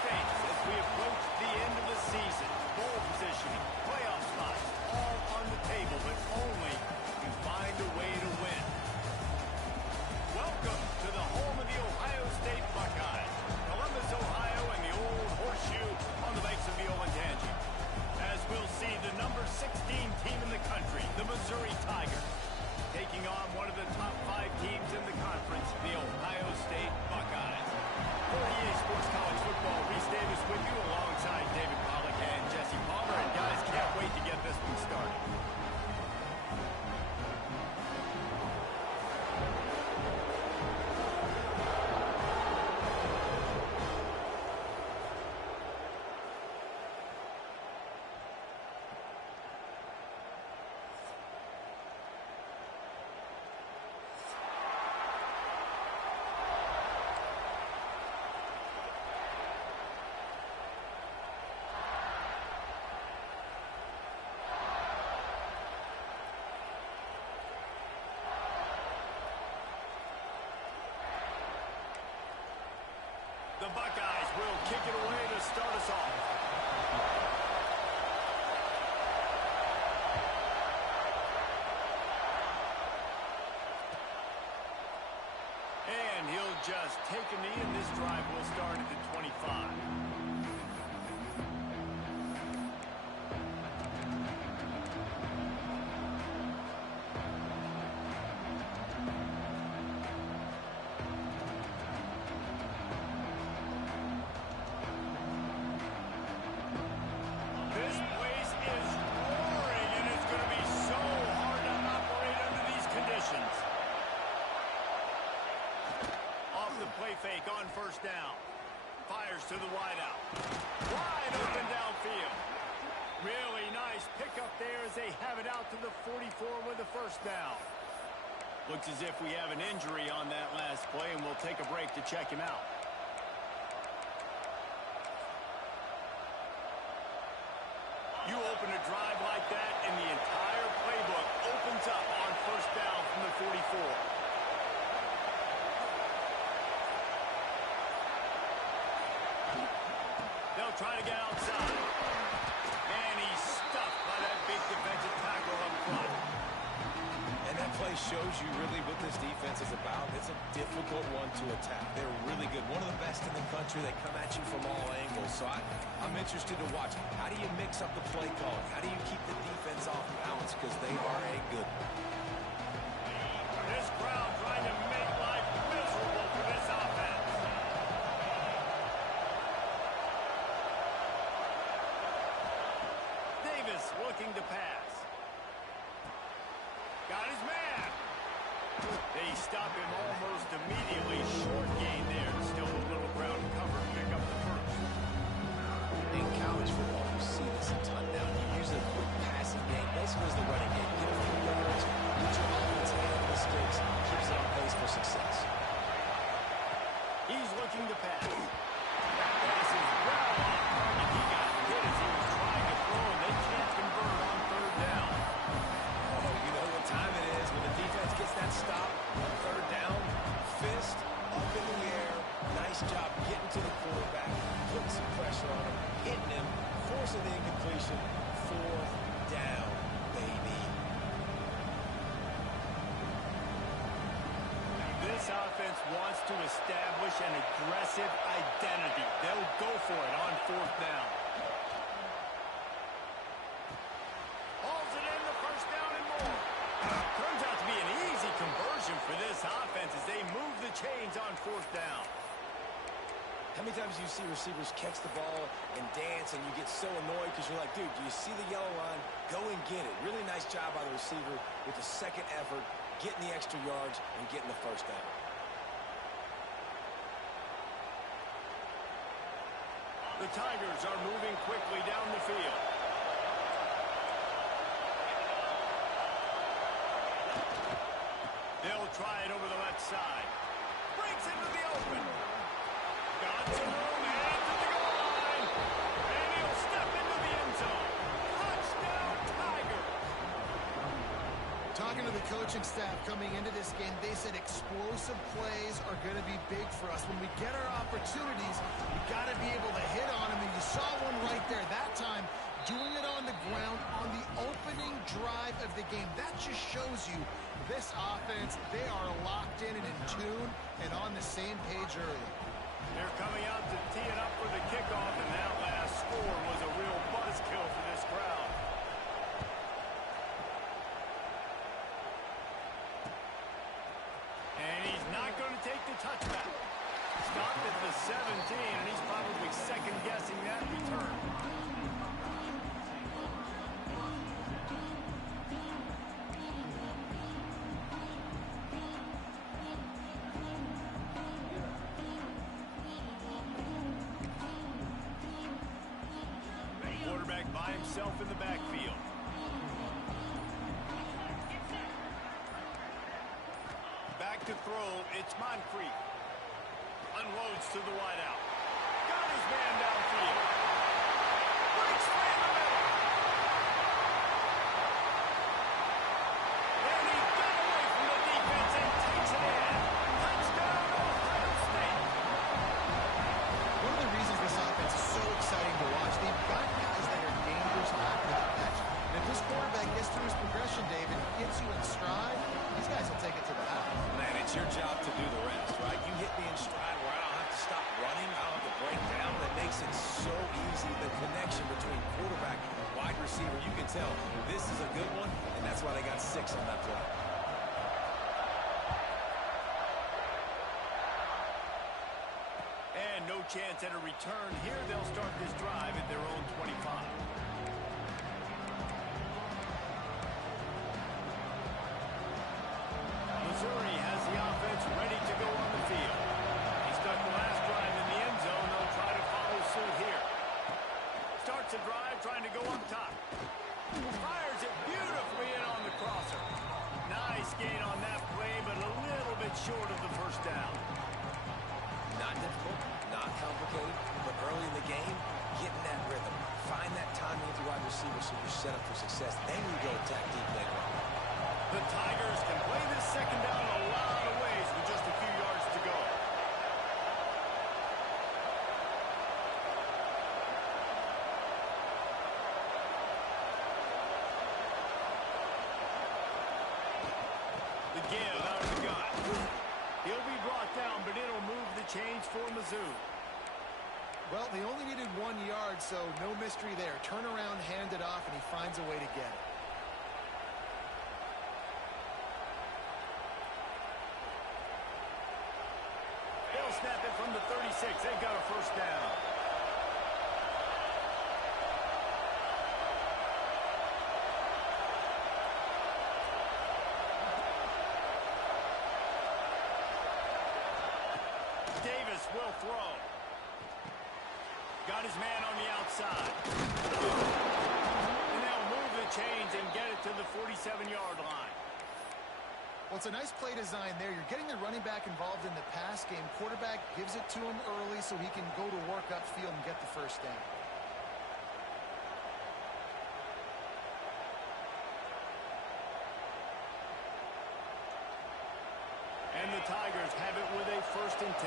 stakes as we approach the end of the season. Bowl positioning, playoff spots, all on the table, but only if you find a way to win. Welcome to the home of the Ohio State Buckeyes, Columbus, Ohio, and the old horseshoe on the banks of the Olentangy. As we'll see, the number 16 team in the country, the Missouri Tigers, taking on one of the top 5 teams in the conference, the Ohio State Buckeyes. For EA Sports College Football, Reese Davis with you alongside David Pollack and Jesse Palmer. And guys, can't wait to get this one started. The Buckeyes will kick it away to start us off. And he'll just take a knee, and this drive will start at the 25. Fake on first down. Fires to the wideout. Wide open downfield. Really nice pickup there as they have it out to the 44 with a first down. Looks as if we have an injury on that last play, and we'll take a break to check him out. You open a drive like that, and the entire playbook opens up on first down from the 44. They'll try to get outside. And he's stuffed by that big defensive tackle up front. And that play shows you really what this defense is about. It's a difficult one to attack. They're really good. One of the best in the country. They come at you from all angles. So I'm interested to watch. How do you mix up the play calling? How do you keep the defense off balance? Because they are a good one. This crowd trying to make life miserable for this offense. Looking to pass. Got his man. They stop him almost immediately. Short gain there. Still a little ground to cover to pick up the first. In college football, you see this a ton now. You use a quick passing game. Basically, as the running game. Get a few yards, get your offense handling mistakes, keeps it on pace for success. He's looking to pass. Pass is well off target. He got hit as he was trying to throw, and they can't convert on third down. Oh, you know what time it is when the defense gets that stop on third down. Fist up in the air. Nice job getting to the quarterback, putting some pressure on him, hitting him, forcing the incompletion. Fourth down, baby. This offense wants to establish an aggressive identity. They'll go for it on fourth down. Hauls it in, the first down and more. Turns out to be an easy conversion for this offense as they move the chains on fourth down. How many times do you see receivers catch the ball and dance and you get so annoyed because you're like, dude, do you see the yellow line? Go and get it. Really nice job by the receiver with the second effort, getting the extra yards and getting the first down. The Tigers are moving quickly down the field. They'll try it over the left side. Breaks into the open. Got some room, heads at the goal line. And he'll step into the end zone. Touchdown, Tigers. Talking to the coaching staff coming into this game, they said explosive plays are going to be big for us. When we get our opportunities, we got to be able to hit on them, and you saw one right there that time, doing it on the ground on the opening drive of the game. That just shows you this offense, they are locked in and in tune and on the same page early. They're coming out to tee it up for the kickoff, and that last score was a real buzzkill for this crowd. And he's not going to take the touchback. Stopped at the 17, and he's probably second-guessing that return. Quarterback by himself in the backfield. Back to throw, it's Moncrief. Unloads to the wideout. Got his man downfield. Breaks free in the middle. And he got away from the defense and takes it in. Touchdown, Ohio State. One of the reasons this offense is so exciting to watch, they've got guys that are dangerous after the catch. And if this quarterback gets through his progression, David, gets you in stride, these guys will take it to the house. Man, it's your job to do the rest, right? You hit me in stride where I don't have to stop running. I don't have to break down. That makes it so easy. The connection between quarterback and wide receiver, you can tell this is a good one, and that's why they got 6 on that play. And no chance at a return here. They'll start this drive at their own 25. Missouri has the offense ready to go on the field. He stuck the last drive in the end zone. They'll try to follow suit here. Starts a drive trying to go up top. Fires it beautifully in on the crosser. Nice gain on that play, but a little bit short of the first down. Not difficult, not complicated, but early in the game, getting that rhythm. Find that timing with your wide receiver so you're set up for success. Then you go attack deep later on. The Tigers can play this second down a lot of ways with just a few yards to go. The give out of the gun. He'll be brought down, but it'll move the chains for Mizzou. Well, they only needed 1 yard, so no mystery there. Turn around, hand it off, and he finds a way to get it. They'll snap it from the 36. They've got a first down. Davis will throw. Got his man on the outside. And they'll move the chains and get it to the 47-yard line. Well, it's a nice play design there. You're getting the running back involved in the pass game. Quarterback gives it to him early so he can go to work upfield and get the first down. And the Tigers have it with a 1st and 10.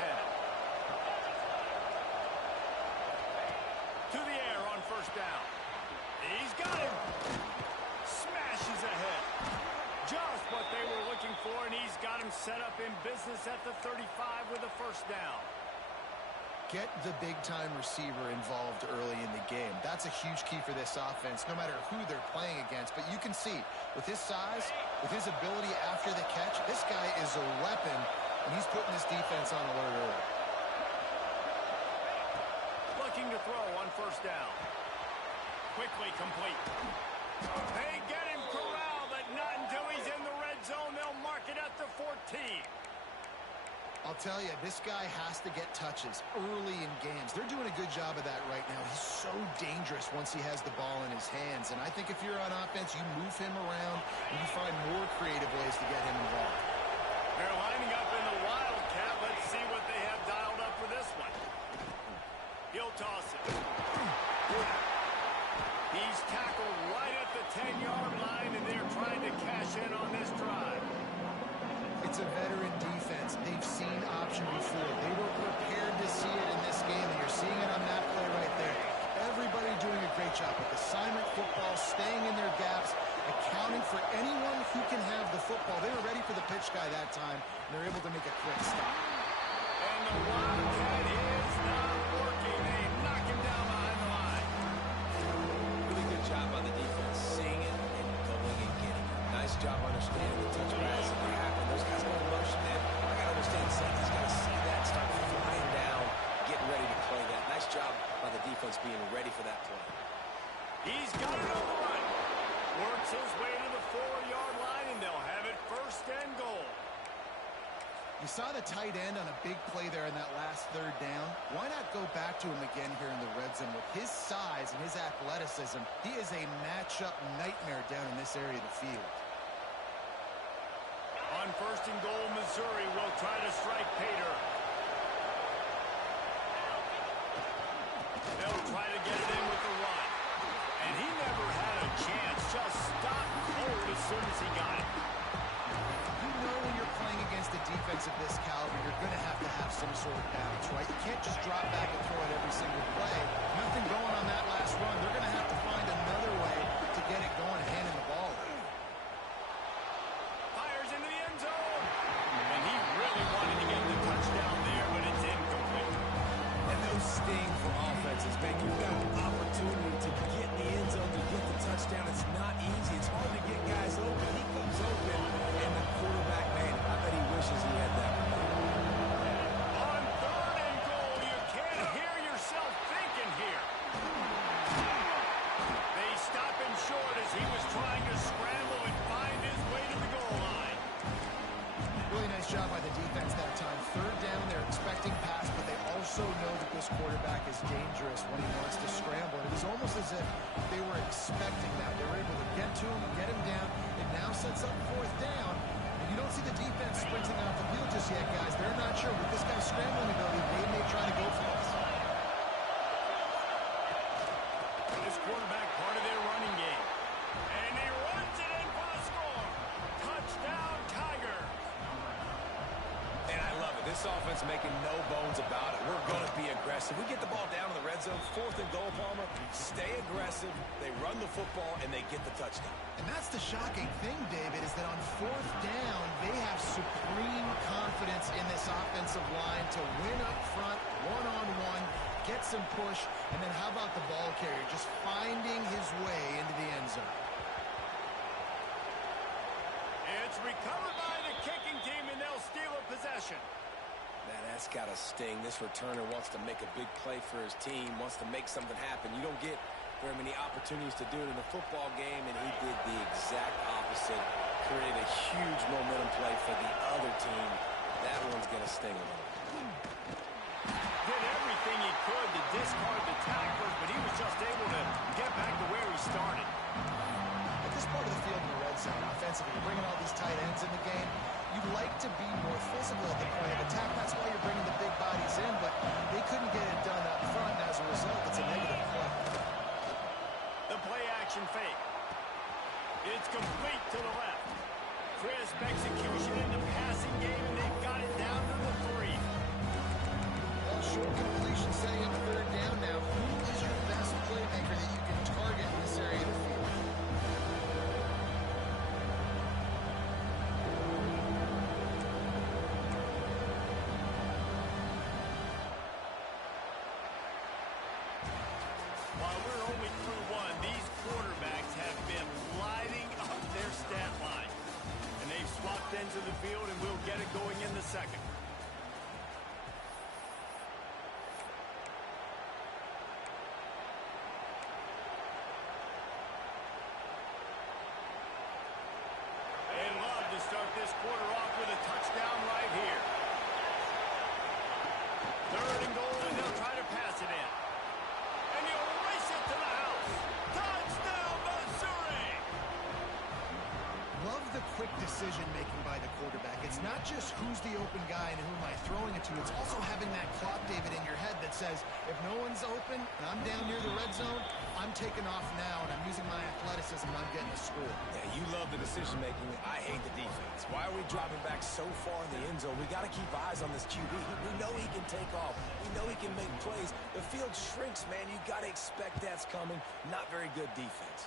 To the air on first down. He's got him. Smashes ahead. Just what they were looking for, and he's got him set up in business at the 35 with a first down. Get the big-time receiver involved early in the game. That's a huge key for this offense, no matter who they're playing against. But you can see, with his size, with his ability after the catch, this guy is a weapon, and he's putting this defense on alert early. Looking to throw on first down. Quickly complete. They get him corralled, but not until he's in the red zone. They'll mark it at the 14. I'll tell you, this guy has to get touches early in games. They're doing a good job of that right now. He's so dangerous once he has the ball in his hands. And I think if you're on offense, you move him around and you find more creative ways to get him involved. They're lining up in the Wildcat. Let's see what they have dialed up for this one. He'll toss it. He's tackled right at the 10-yard line, and they're trying to cash in on this drive. It's a veteran defense. They've seen option before. They were prepared to see it in this game, and you're seeing it on that play right there. Everybody doing a great job with assignment football, staying in their gaps, accounting for anyone who can have the football. They were ready for the pitch guy that time, and they're able to make a quick stop. And the Wildcat is not working. They knock him down behind the line. Really good job by the defense, seeing it and going and getting it. Nice job understanding the touch pass and what happened. Those guys go in motion, man. I got to understand safety's got to see that, start flying down, getting ready to play that. Nice job by the defense being ready for that play. He's got it on the run. Works his way to the 4-yard line, and they'll have it 1st and goal. You saw the tight end on a big play there in that last 3rd down. Why not go back to him again here in the red zone? With his size and his athleticism, he is a matchup nightmare down in this area of the field. On 1st and goal, Missouri will try to strike Pater. They'll try to get it in with the run. And he never had a chance. Just stopped cold as soon as he got it. You know when you're playing against a defense of this caliber, you're going to have some sort of balance, right? You can't just drop back and throw it every single play. Nothing going on that last run. They're going to have to find another way to get it going and handing the ball. Fires into the end zone. And he really wanted to get the touchdown there, but it's incomplete. And those sting for offenses, man. You've got an opportunity to get in the end zone, to get the touchdown. It's not easy. It's hard to get guys open. He comes open, and the quarterback, man, I bet he wishes he had that. On 3rd and goal, you can't hear yourself thinking here. They stop him short as he was trying to scramble and find his way to the goal line. Really nice job by the defense that time. 3rd down, they're expecting pass, but they also know that this quarterback is dangerous when he wants to scramble. And it was almost as if they were expecting that. They were able to get to him, get him down. It now sets up 4th down. And you don't see the defense sprinting off the field just yet, guys. They're not sure. With this guy's scrambling ability, they may try to go for us. This quarterback part of their running game. And he runs it in for the score. Touchdown, Tiger. And I love it. This offense making no bones about it. We're going to be aggressive. We get the ball down in the red zone, 4th and goal, Palmer. Stay aggressive. They run the football, and they get the touchdown. And that's the shocking thing, David, is that on 4th down, they have supreme confidence in this offensive line to win up front, one-on-one, get some push, and then how about the ball carrier just finding his way into the end zone? It's recovered by the kicking team, and they'll steal a possession. Man, that's got to sting. This returner wants to make a big play for his team, wants to make something happen. You don't get very many opportunities to do it in a football game, and he did the exact opposite. Created a huge momentum play for the other team. That one's going to sting him. Did everything he could to discard the tacklers, but he was just able to get back to where he started. At this part of the field in the red zone, offensively, you're bringing all these tight ends in the game. You'd like to be more physical at the point of attack. That's why you're bringing the big bodies in, but they couldn't get it done up front, and as a result, it's a negative play. The play-action fake. It's complete to the left. Crisp execution in the passing game, and they've got it down to the 3. Well, short completion setting up 3rd down now. Who is your best playmaker that you can target in this area of the field? While we're only through 1, these quarterbacks have been lighting up their stat line. And they've swapped ends of the field, and we'll get it going in the 2nd. They'd love to start this quarter off with a touchdown right here. 3rd and goal, and they'll try to pass it in. And he'll race it to the house. Touchdown, Missouri! Love the quick decision-making by the quarterback. It's not just who's the open guy and who am I throwing it to. It's also having that clock, David, in your head that says, if no one's open and I'm down near the red zone, I'm taking off now, and using my athleticism, I'm getting a score. Yeah, you love the decision-making. I hate the defense. Why are we dropping back so far in the end zone? We got to keep eyes on this QB. We know he can take off. We know he can make plays. The field shrinks, man. You got to expect that's coming. Not very good defense.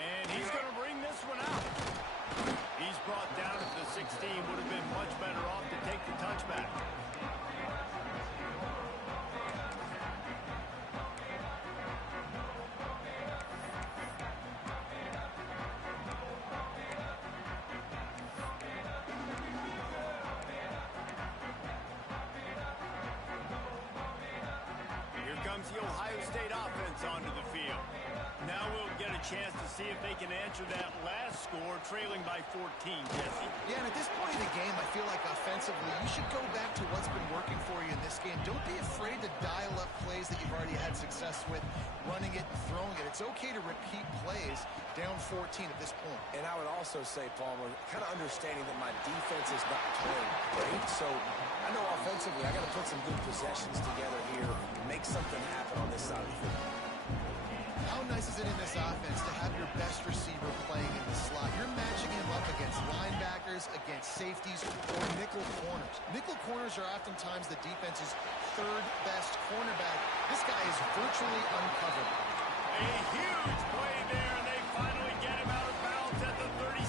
And he's going to bring this one out. He's brought down to the 16. Would have been much better off to take the touchback. Here comes the Ohio State offense onto the field. Now we'll get a chance to see if they can answer that last score, trailing by 14, Jesse. Yeah, and at this point in the game, I feel like offensively, you should go back to what's been working for you in this game. Don't be afraid to dial up plays that you've already had success with, running it and throwing it. It's okay to repeat plays down 14 at this point. And I would also say, Palmer, kind of understanding that my defense is not playing great, so I know offensively I got to put some good possessions together here, make something happen on this side of the field. How nice is it in this offense to have your best receiver playing in the slot? You're matching him up against linebackers, against safeties, or nickel corners. Nickel corners are oftentimes the defense's third best cornerback. This guy is virtually uncovered. A huge play there, and they finally get him out of bounds at the 37.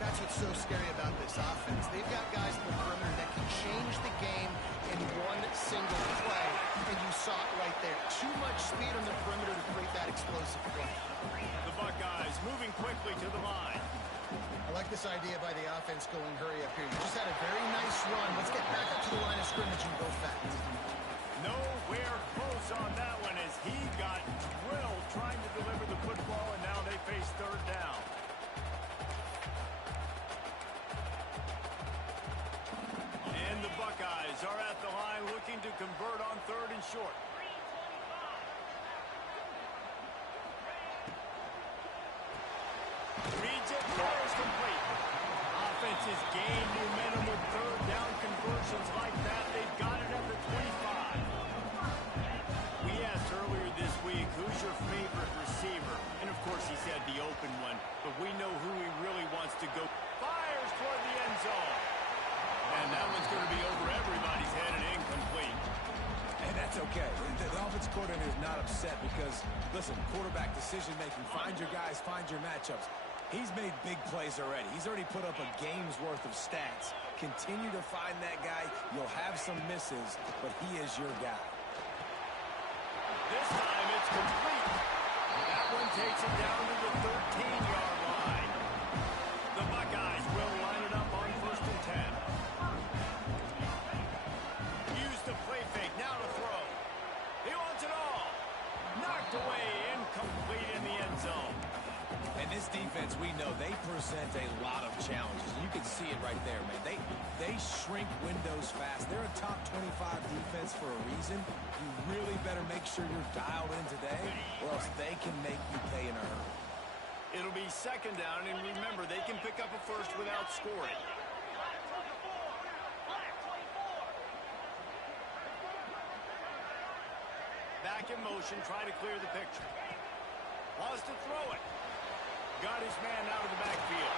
That's what's so scary about this offense. They've got guys in the perimeter that can change the game in one single play, and you saw it right there. Too much speed on the perimeter to create that explosive play. The Buckeyes moving quickly to the line. I like this idea by the offense going hurry up here. You just had a very nice run. Let's get back up to the line of scrimmage and go fast. Nowhere close on that one as he got drilled trying to deliver the football, and now they face third down. And the Buckeyes are at the line looking to convert on third and short. Reads it, fires complete. Offenses gain momentum with third down conversions like that. They've got it at the 25. We asked earlier this week, who's your favorite receiver? And of course he said the open one, but we know who he really wants to go. Fires toward the end zone. And that one's going to be over everybody's head and incomplete. And that's okay. The offense coordinator is not upset because, listen, quarterback decision-making, find your guys, find your matchups. He's made big plays already. He's already put up a game's worth of stats. Continue to find that guy. You'll have some misses, but he is your guy. This time it's complete. That one takes it down to the 13-yard line. The Buckeyes will line it up on 1st and 10. Use the play fake, now to throw. He wants it all. Knocked away, incomplete in the end zone. And this defense, we know, they present a lot of challenges. You can see it right there, man. They shrink windows fast. They're a top 25 defense for a reason. You really better make sure you're dialed in today, or else they can make you pay in a hurry. It'll be second down, and remember, they can pick up a first without scoring. Back in motion, trying to clear the picture. Wants to throw it. Got his man out of the backfield.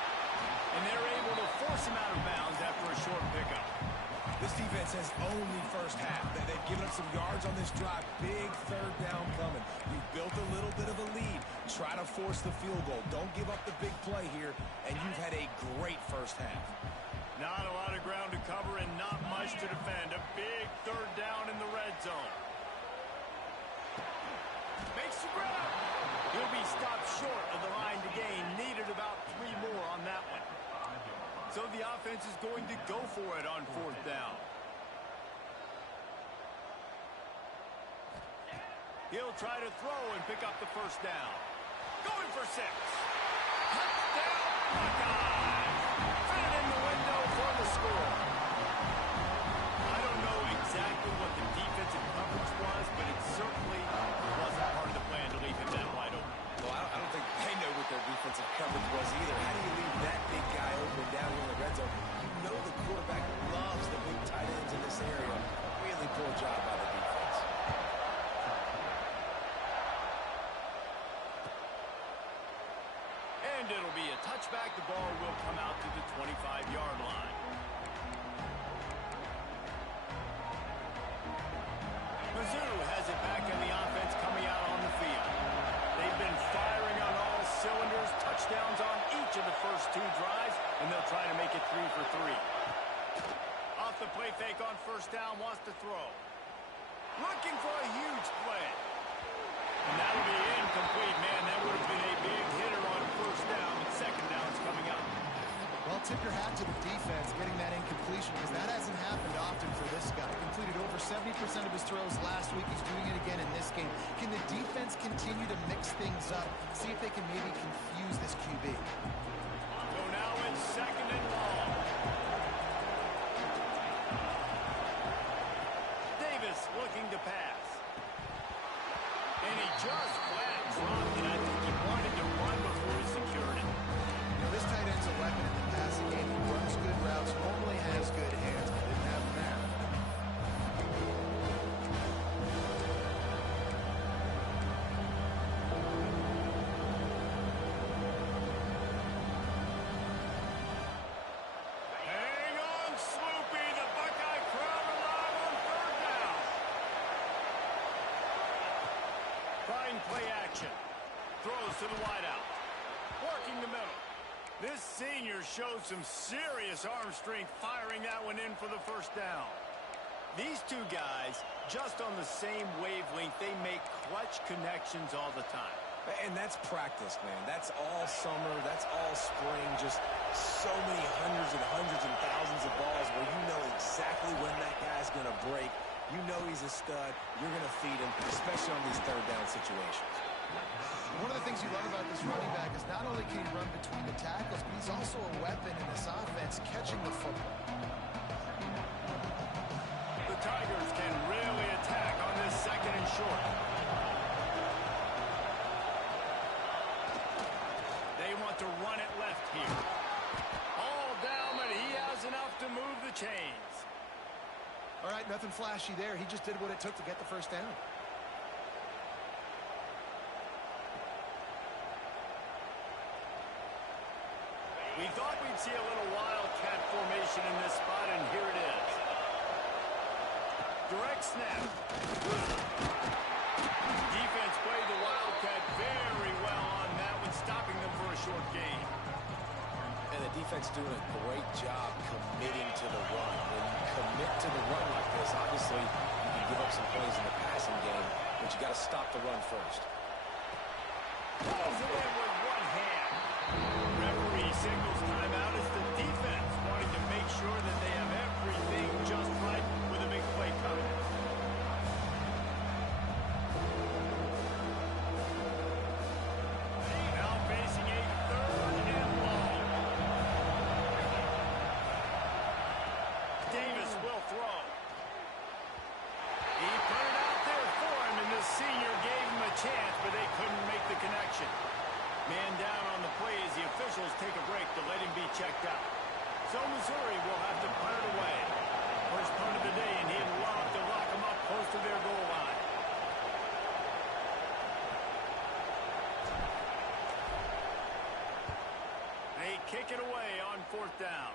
And they're able to force him out of bounds after a short pickup. This defense has only first half. They've given up some yards on this drive. Big third down coming. You've built a little bit of a lead. Try to force the field goal. Don't give up the big play here. And you've had a great first half. Not a lot of ground to cover and not much to defend. A big third down in the red zone. Makes the grab. He'll be stopped short of the line to gain. Needed about 3 more on that one. So the offense is going to go for it on 4th down. He'll try to throw and pick up the first down. Going for 6. Touchdown, Buckeyes! Fit it in the window for the score. I don't know exactly what the defensive coverage was, but it certainly wasn't part of the plan to leave him that wide open. Well, I don't think they know what their defensive coverage was either. How do you leave that big guy open down here in the red zone? You know the quarterback loves the big tight ends in this area. Really poor job by the defense. And it'll be a touchback. The ball will come out to the 25-yard line. Mizzou has it back in the offense coming out on the field. They've been firing on all cylinders, touchdowns on each of the first 2 drives, and they'll try to make it 3 for 3. Off the play fake on first down, wants to throw. Looking for a huge play. And that'll be incomplete, man. That would have been a big hitter on first down, and second down's coming up. Well, tip your hat to the defense getting that incompletion, because that hasn't happened often for this guy. Completed over 70% of his throws last week. He's doing it again in this game. Can the defense continue to mix things up, see if they can maybe confuse this QB? So now it's second and long. Davis looking to pass. And he just flat dropped it. I think he wanted to run before he secured it. This tight end's a weapon in the passing game. He runs good routes, normally has good hands, but didn't have them there. Hang on, Sloopy. The Buckeye crowd alive on third down. Trying play action. Throws to the wideout. Working the middle. This senior showed some serious arm strength firing that one in for the first down. These two guys, just on the same wavelength, they make clutch connections all the time. And that's practice, man. That's all summer. That's all spring. Just so many hundreds and thousands of balls where you know exactly when that guy's going to break. You know he's a stud. You're going to feed him, especially on these third down situations. One of the things you love about this running back is not only can he run between the tackles, but he's also a weapon in this offense catching the football. The Tigers can really attack on this second and short. They want to run it left here. All down, but he has enough to move the chains. All right, nothing flashy there. He just did what it took to get the first down. We thought we'd see a little wildcat formation in this spot, and here it is. Direct snap. Defense played the wildcat very well on that one, stopping them for a short gain. And the defense doing a great job committing to the run. When you commit to the run like this, obviously you can give up some plays in the passing game, but you got to stop the run first. Pulls it in with one hand. Referee signals timeout as the defense wanting to make sure that they have everything just right with a big play coming. Now facing a third and long. Davis will throw. He put it out there for him, and the senior gave him a chance, but they couldn't make the connection. Man down on the play as the officials take a break to let him be checked out. So Missouri will have to punt it away. First punt of the day, and he'd love to lock them up close to their goal line. They kick it away on fourth down.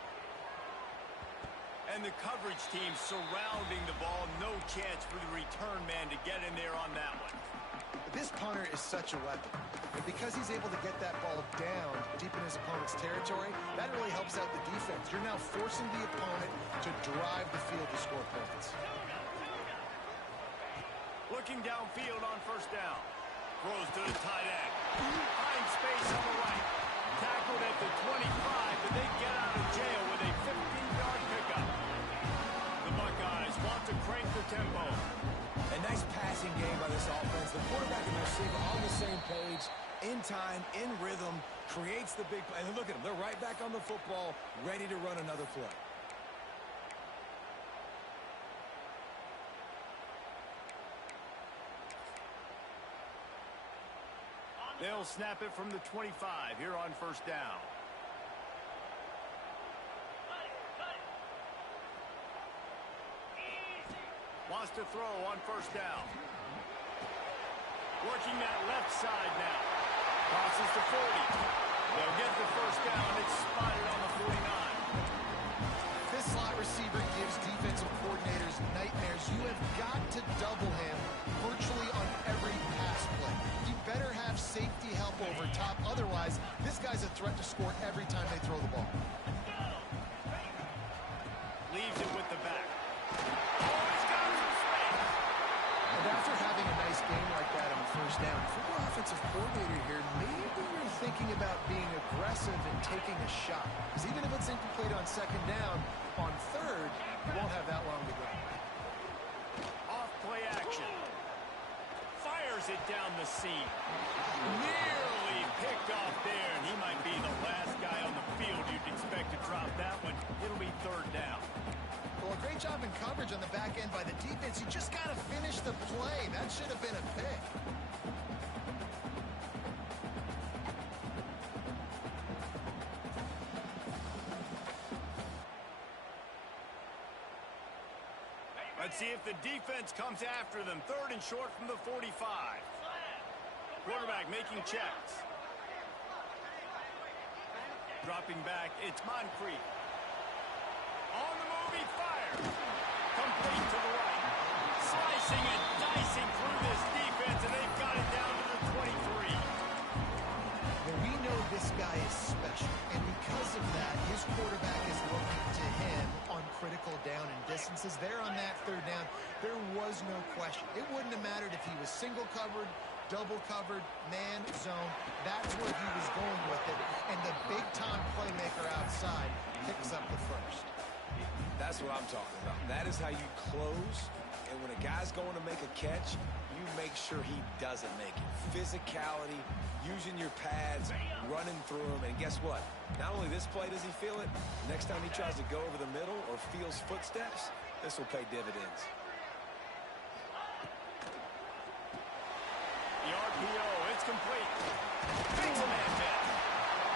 And the coverage team surrounding the ball. No chance for the return man to get in there on that one. This punter is such a weapon. And because he's able to get that ball down deep in his opponent's territory, that really helps out the defense. You're now forcing the opponent to drive the field to score points. Looking downfield on first down. Throws to the tight end. Finds space on the right. Tackled at the 25, but they get out of jail with a 15-yard pickup. The Buckeyes want to crank the tempo. A nice passing game by this offense. The quarterback and the receiver on the same page, in time, in rhythm, creates the big play. And look at them. They're right back on the football, ready to run another play. They'll snap it from the 25 here on first down. Wants to throw on first down. Working that left side now. Crosses to 40. They'll get the first down. It's spotted on the 49. This slot receiver gives defensive coordinators nightmares. You have got to double him virtually on every pass play. You better have safety help over top. Otherwise, this guy's a threat to score every time they throw the ball. Leaves it with the back. Oh, he's got some space. And after having a nice game like that on the first down, if you're the offensive coordinator here, maybe you're thinking about being aggressive and taking a shot. Because even if it's incomplete on second down, on third, you won't have that long to go. Off play action. Fires it down the seam. Nearly picked off there, and he might be the last guy on the field you'd expect to drop that one. It'll be third down. Well, a great job in coverage on the back end by the defense. You just got to finish the play. That should have been a pick. Let's see if the defense comes after them. Third and short from the 45. Quarterback making checks. Dropping back, it's Moncrief. On the move, he fires. Complete to the right. Slicing and dicing through this defense, and they've got it down to the 23. Well, we know this guy is special, and because of that, his quarterback is looking to him on critical down and distances. There on that third down, there was no question. It wouldn't have mattered if he was single covered, double covered, man, zone. That's where he was going with it, and the big-time playmaker outside picks up the first. That's what I'm talking about. That is how you close, and when a guy's going to make a catch, you make sure he doesn't make it. Physicality, using your pads, running through him, and guess what? Not only this play does he feel it, next time he tries to go over the middle or feels footsteps, this will pay dividends. The RPO, it's complete. Makes a man miss.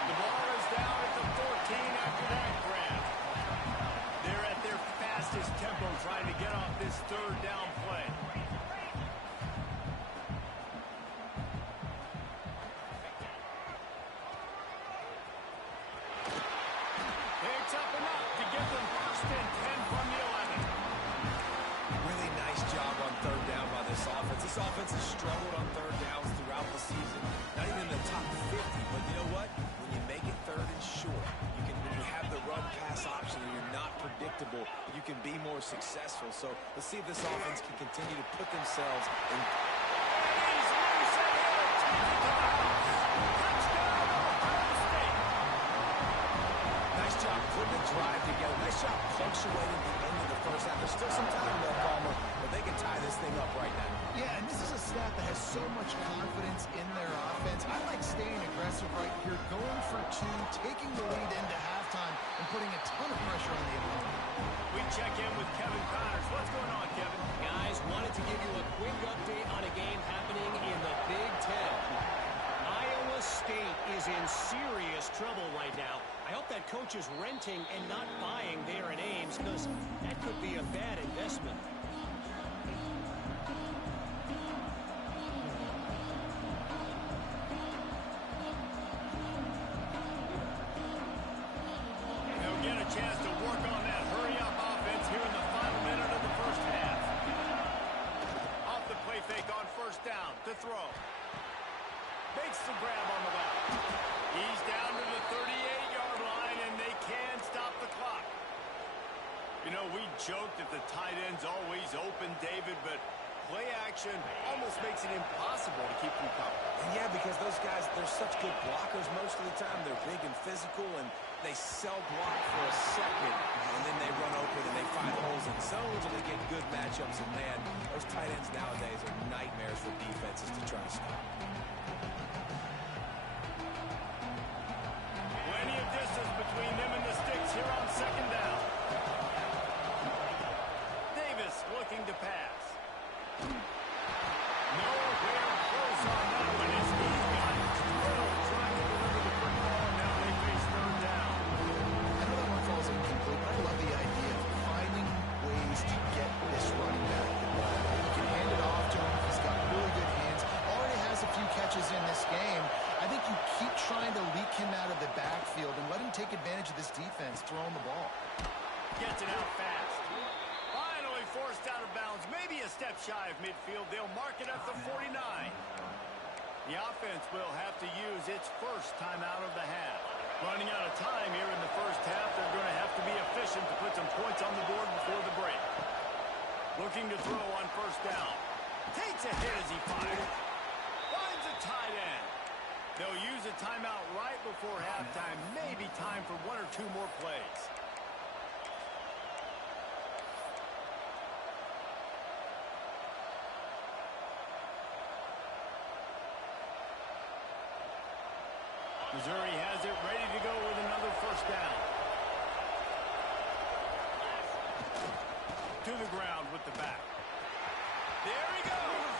The ball is down at the 14 after that grab. They're at their fastest tempo trying to get off this third down play. Picks up enough to get them first and 10 from the 11. Really nice job on third down by this offense. This offense has struggled on third downs throughout the season. Not even in the top 50, but you know what? When you make it third and short, when you have the run-pass option and you're not predictable, you can be more successful. So let's see if this offense can continue to put themselves in. He's loose and he'll take it to the house. Touchdown, Ohio State. Nice job putting the drive together. Nice job punctuating the end of the first half. There's still some time left, Palmer, but they can tie this thing up right now. Yeah, and this is a staff that has so much confidence in their offense. I like staying aggressive right here, going for two, taking the lead into halftime, and putting a ton of pressure on the opponent. We check in with Kevin Connors. What's going on, Kevin? Guys, wanted to give you a quick update on a game happening in the Big Ten. Iowa State is in serious trouble right now. I hope that coach is renting and not buying there in Ames, because that could be a bad investment. They'll get a chance to work on that hurry-up offense here in the final minute of the first half. Off the play fake on first down to throw. Makes the grab on the left. He's down to the 38-yard line, and they can stop the clock. You know, we joked that the tight end's always open, David, but play action almost makes it impossible to keep them covered. And yeah, because those guys, they're such good blockers most of the time. They're big and physical, and they sell block for a second, and then they run open and they find holes in zones, and they get good matchups. And man, those tight ends nowadays are nightmares for defenses to try to stop. Plenty of distance between them and the sticks here on second down. Davis looking to pass. Nowhere close on that one as he's got it. Still trying to deliver the football, and now they face third down. I know that one falls incomplete, but I love the idea of finding ways to get this running back the ball. You can hand it off to him. He's got really good hands. Already has a few catches in this game. I think you keep trying to leak him out of the backfield and let him take advantage of this defense throwing the ball. Gets it out fast. Finally forced out of bounds. Maybe a step shy of midfield. They'll mark it at the 49. The offense will have to use its first timeout of the half. Running out of time here in the first half. They're going to have to be efficient to put some points on the board before the break. Looking to throw on first down. Takes a hit as he fires. Finds a tight end. They'll use a timeout right before halftime. Maybe time for one or two more plays. Missouri has it ready to go with another first down. To the ground with the back. There he goes.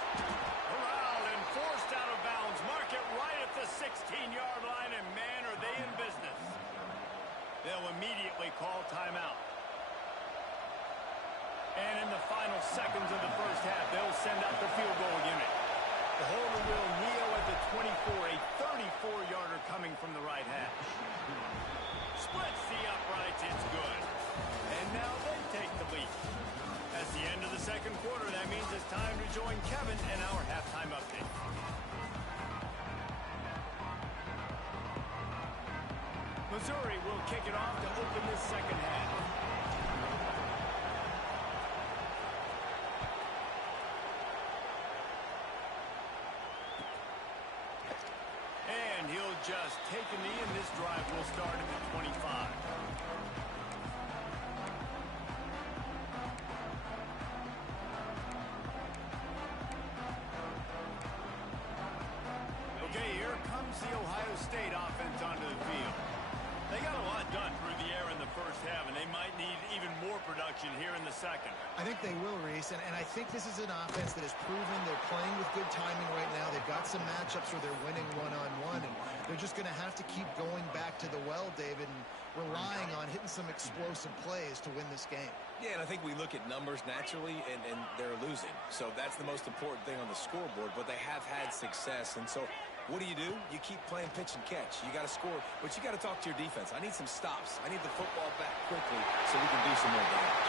Corralled and forced out of bounds. Mark it right at the 16-yard line, and man, are they in business. They'll immediately call timeout. And in the final seconds of the first half, they'll send out the field goal unit. The holder will kneel at the 24, a 34-yarder coming from the right hash. Splits the uprights, it's good. And now they take the lead. That's the end of the second quarter. That means it's time to join Kevin and our halftime update. Missouri will kick it off to open this second half. And he'll just take a knee, and this drive will start at the 25. Okay, here comes the Ohio State offense onto the field. They got a lot done through the air in the first half, and they might need even more production here in the second. I think they will, Reese, and I think this is an offense that has proven they're playing with good timing right now. They've got some matchups where they're winning one-on-one, and they're just going to have to keep going back to the well, David, and relying on hitting some explosive plays to win this game. Yeah, and I think we look at numbers naturally, and they're losing. So that's the most important thing on the scoreboard, but they have had success, and so what do? You keep playing pitch and catch. You got to score, but you got to talk to your defense. I need some stops. I need the football back quickly so we can do some more damage.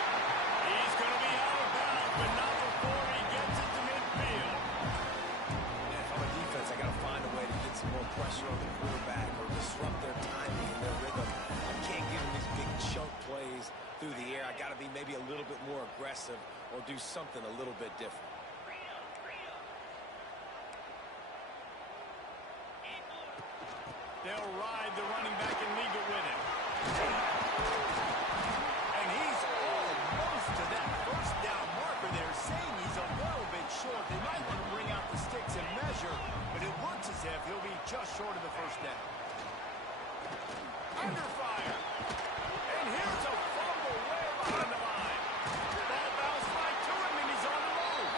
He's going to be out of bounds, but not before he gets it to midfield. And if I'm a defense, I got to find a way to get some more pressure on the quarterback or disrupt their timing and their rhythm. I can't give them these big chunk plays through the air. I got to be maybe a little bit more aggressive or do something a little bit different. They'll ride the running back and leave it with him. And he's almost to that first down marker there, saying he's a little bit short. They might want to bring out the sticks and measure, but it looks as if he'll be just short of the first down. Under fire. And here's a fumble way behind the line. Ball bounced right to him, and he's on the move.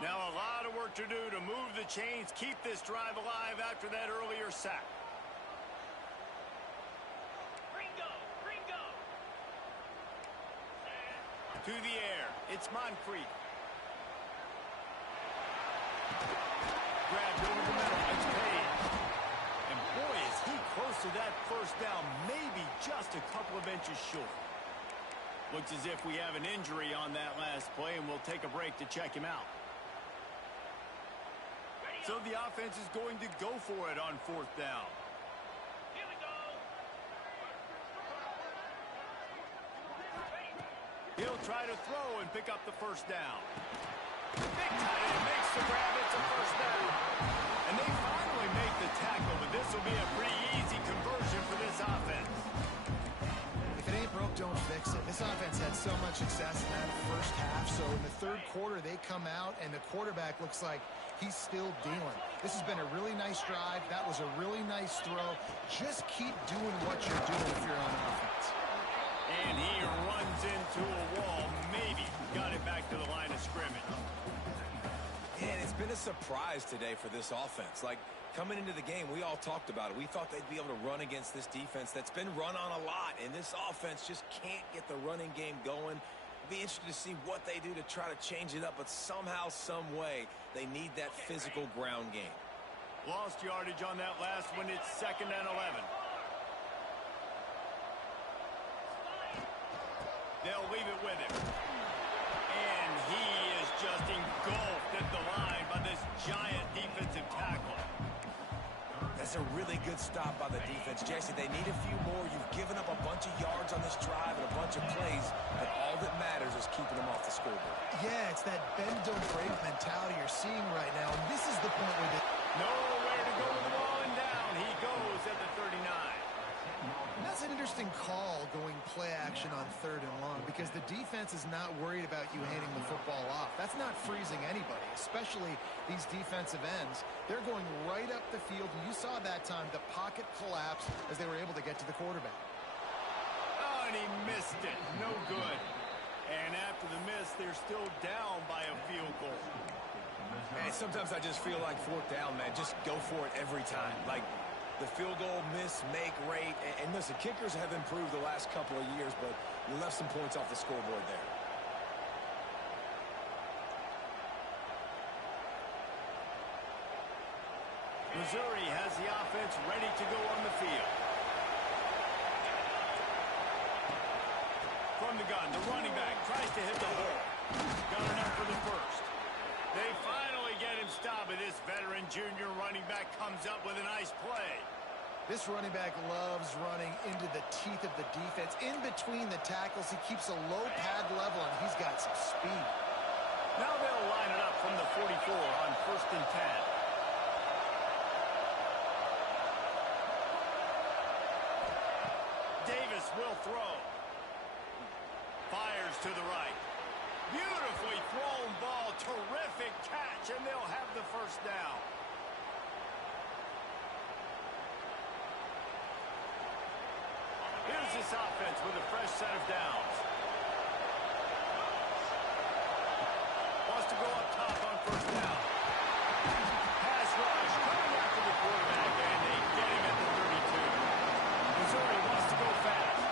Now a lot of work to do to move the chains, keep this drive alive after that earlier sack. To the air, it's Moncrief. Grabbed over the middle, it's Page. And boy, is he close to that first down, maybe just a couple of inches short. Looks as if we have an injury on that last play, and we'll take a break to check him out. So the offense is going to go for it on fourth down. Here we go. He'll try to throw and pick up the first down. Big tight end makes the grab. It's a first down. And they finally make the tackle, but this will be a pretty easy conversion for this offense. If it ain't broke, don't fix it. This offense had so much success in that first half, so in the third quarter they come out and the quarterback looks like he's still dealing. This has been a really nice drive. That was a really nice throw. Just keep doing what you're doing if you're on offense. And he runs into a wall. Maybe got it back to the line of scrimmage. And it's been a surprise today for this offense. Like, coming into the game, we all talked about it. We thought they'd be able to run against this defense that's been run on a lot, and this offense just can't get the running game going. Be interested to see what they do to try to change it up, but somehow, some way, they need that physical ground game. Lost yardage on that last one. It's 2nd and 11. They'll leave it with him. And he is just engulfed at the line by this giant defensive tackle. That's a really good stop by the defense. Jesse, they need a few more. You've given up a bunch of yards on this drive and a bunch of plays, and all that matters is keeping them off the scoreboard. Yeah, it's that bend, don't break mentality you're seeing right now, and this is the point where they... Nowhere to go with the ball, and down he goes at the 39. And that's an interesting call, going play action on 3rd and long, because the defense is not worried about you handing the football off. That's not freezing anybody, especially these defensive ends. They're going right up the field, and you saw that time the pocket collapse as they were able to get to the quarterback. Oh, and he missed it. No good. And after the miss, they're still down by a field goal. Man, sometimes I just feel like 4th down, man. Just go for it every time. Like, the field goal miss, make rate. And listen, kickers have improved the last couple of years, but you left some points off the scoreboard there. Missouri has the offense ready to go on the field. From the gun, the running back tries to hit the hole. Got enough for the first. They finally get him stopped, but this veteran junior running back comes up with a nice play. This running back loves running into the teeth of the defense. In between the tackles, he keeps a low pad level, and he's got some speed. Now they'll line it up from the 44 on 1st and 10. Davis will throw. Fires to the right. Beautifully thrown ball. Terrific catch, and they'll have the first down. Here's this offense with a fresh set of downs. Wants to go up top on 1st down. Pass rush coming after the quarterback, and they get him at the 32. Missouri wants to go fast.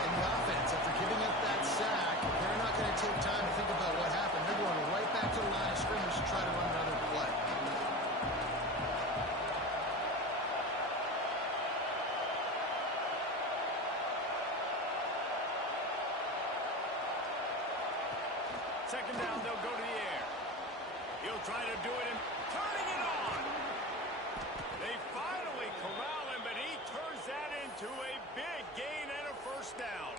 And the offense, after giving up that sack, they're not going to take time to think about what happened. They're going right back to the line of scrimmage to try to run another play. Second down, they'll go to the air. He'll try to do it and turning it on. They finally corral him, but he turns that into a big gain and a first down.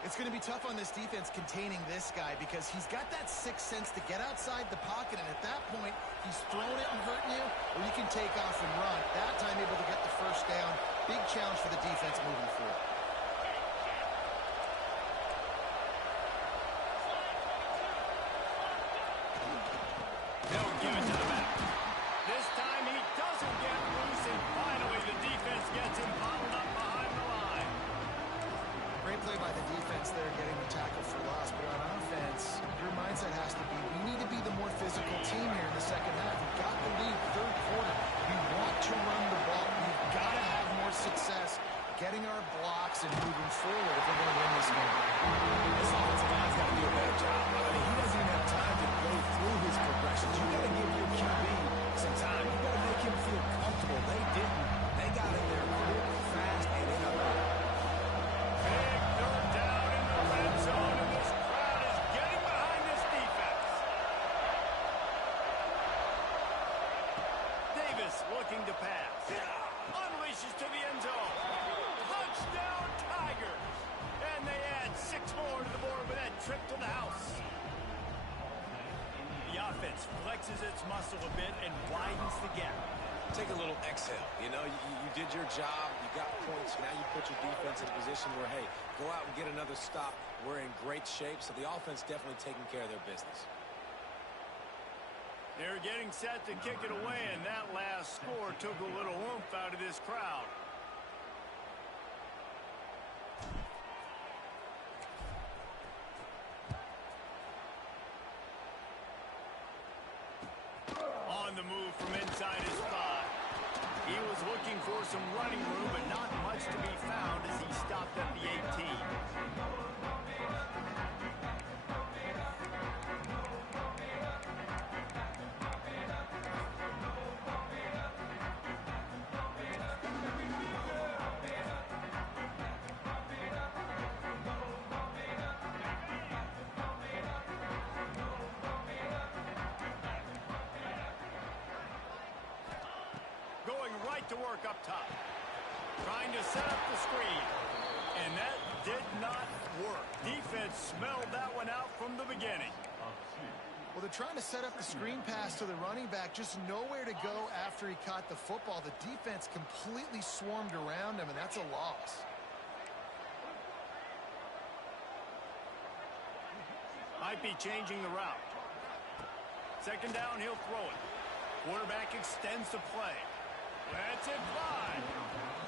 It's going to be tough on this defense containing this guy because he's got that sixth sense to get outside the pocket, and at that point, he's throwing it and hurting you, or you can take off and run. That time able to get the first down. Big challenge for the defense moving forward. They'll give it to the back. This time he doesn't get loose, and finally the defense gets him bottled up behind the line. Great play by the defense there, getting the tackle for loss. But on offense, your mindset has to be, we need to be the more physical team here in the second half. We've got the lead, 3rd quarter. We want to run the ball. We've got to have more success getting our blocks and moving forward if we're going to win this game. This offensive line's got to do a better job. I mean, he doesn't even have time to go through his progressions. You got to give your QB some time. You got to make him feel comfortable. They didn't. They got in there quick, fast, and in a hurry. Big 3rd down in the red zone, and this crowd is getting behind this defense. Davis looking to pass. Unleashes to the end zone. Touchdown Tigers. And they add 6 more to the board with that trip to the house. The offense flexes its muscle a bit and widens the gap. Take a little exhale. You know, you did your job. You got points. Now you put your defense in a position where, hey, go out and get another stop. We're in great shape. So the offense definitely taking care of their business. They're getting set to kick it away, and that last score took a little oomph out of this crowd. He was looking for some running room, but not much to be found as he stopped at the 18. Going right to work up top. Trying to set up the screen. And that did not work. Defense smelled that one out from the beginning. Well, they're trying to set up the screen pass to the running back. Just nowhere to go after he caught the football. The defense completely swarmed around him, and that's a loss. Might be changing the route. Second down, he'll throw it. Quarterback extends the play. That's it fly.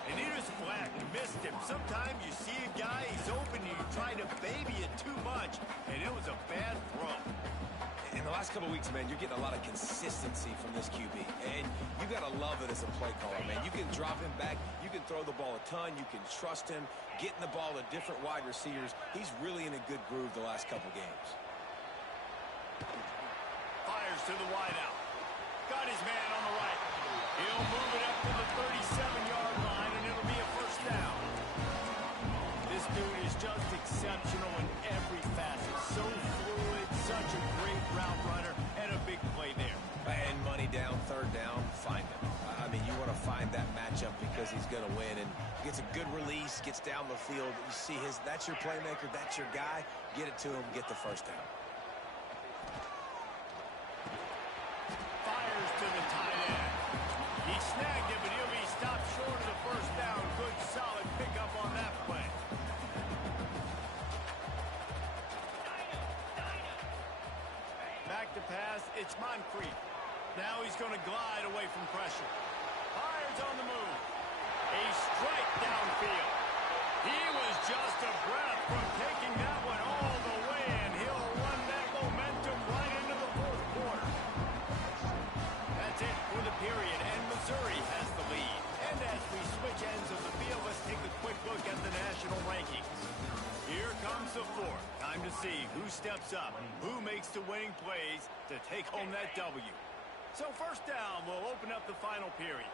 And he just flat missed him. Sometimes you see a guy, he's open, and you try to baby it too much, and it was a bad throw. In the last couple of weeks, man, you're getting a lot of consistency from this QB. And you got to love it as a play caller, man. You can drop him back. You can throw the ball a ton. You can trust him, getting the ball to different wide receivers. He's really in a good groove the last couple games. Fires to the wideout. Got his man on the right. He'll move it up to the 37-yard line, and it'll be a first down. This dude is just exceptional in every facet. So fluid, such a great route runner, and a big play there. And money down, third down, find him. I mean, you want to find that matchup because he's going to win. And gets a good release, gets down the field. You see that's your playmaker, that's your guy. Get it to him, get the first down. Fires to the tight end. He snagged it, but he'll be stopped short of the first down. Good, solid pickup on that play. Back to pass, it's Moncrief. Now he's going to glide away from pressure. Fires on the move. A strike downfield. He was just a breath from taking that one all the way, and he'll run that momentum right into the fourth quarter. That's it for the period, and Missouri has the lead. And as we switch ends of the field, let's take a quick look at the national rankings. Here comes the fourth. Time to see who steps up, who makes the winning plays to take home that W. So first down, we'll open up the final period.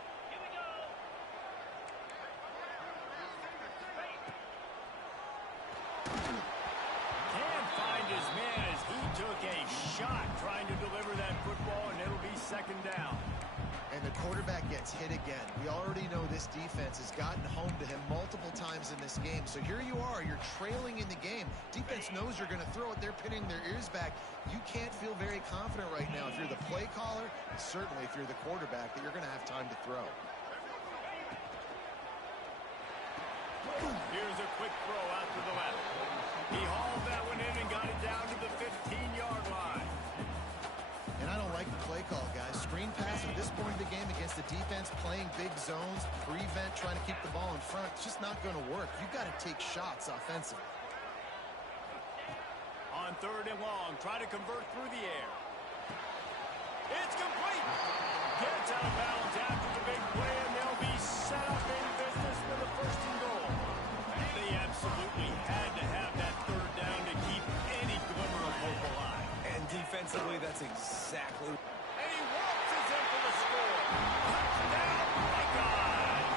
Can't find his man as he took a shot trying to deliver that football, and it'll be second down. And the quarterback gets hit again. We already know this defense has gotten home to him multiple times in this game. So here you are, you're trailing in the game. Defense knows you're going to throw it. They're pinning their ears back. You can't feel very confident right now if you're the play caller, and certainly if you're the quarterback, that you're going to have time to throw. Here's a quick throw out to the left. He hauled that one in and got it down to the 15-yard line. And I don't like the play call, guys. Screen pass at this point of the game against the defense, playing big zones, prevent, trying to keep the ball in front. It's just not going to work. You've got to take shots offensively. On third and long, try to convert through the air. It's complete. Gets out of bounds after the big play, and they'll be set up in business for the first and goal. They absolutely had to have that third down to keep any glimmer of hope alive. And defensively, that's exactly... And he waltzes in for the score. Touchdown, Buckeyes!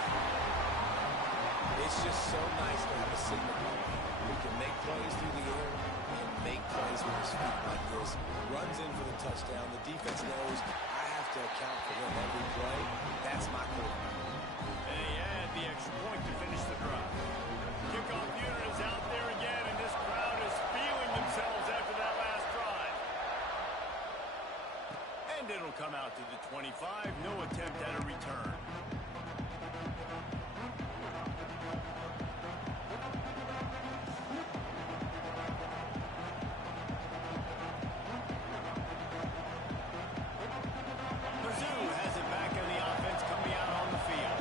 It's just so nice to have a signal who can make plays through the air and make plays with his feet like this. Runs in for the touchdown. The defense knows I have to account for him every play. That's my quarterback. And he had the extra point to finish the drive. Kickoff unit is out there again, and this crowd is feeling themselves after that last drive. And it'll come out to the 25. No attempt at a return. Mizzou has it back in the offense coming out on the field.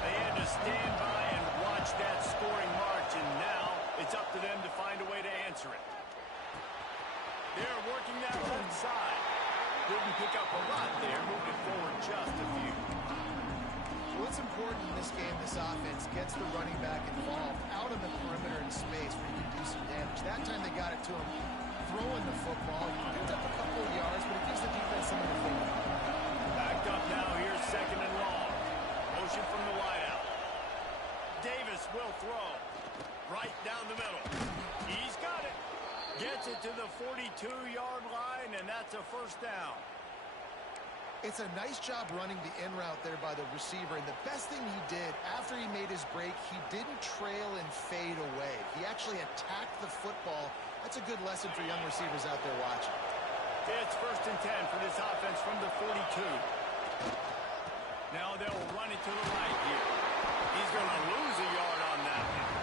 They had to stand by and watch that scoring march, and now it's up to them to find a way to answer it. They're working that left side. Didn't pick up a lot there, moving forward just a few. Well, what's important in this game, this offense gets the running back involved out on the perimeter in space where you can do some damage. That time they got it to him throwing the football. He picked up a couple of yards, but it gives the defense something to think about. Backed up now. Here's second and long. Motion from the wideout. Davis will throw. Right down the middle. He's got it. Gets it to the 42-yard line, and that's a first down. It's a nice job running the in route there by the receiver, and the best thing he did after he made his break, he didn't trail and fade away. He actually attacked the football. That's a good lesson for young receivers out there watching. It's first and 10 for this offense from the 42. Now they'll run it to the right here. He's going to lose a yard on that one.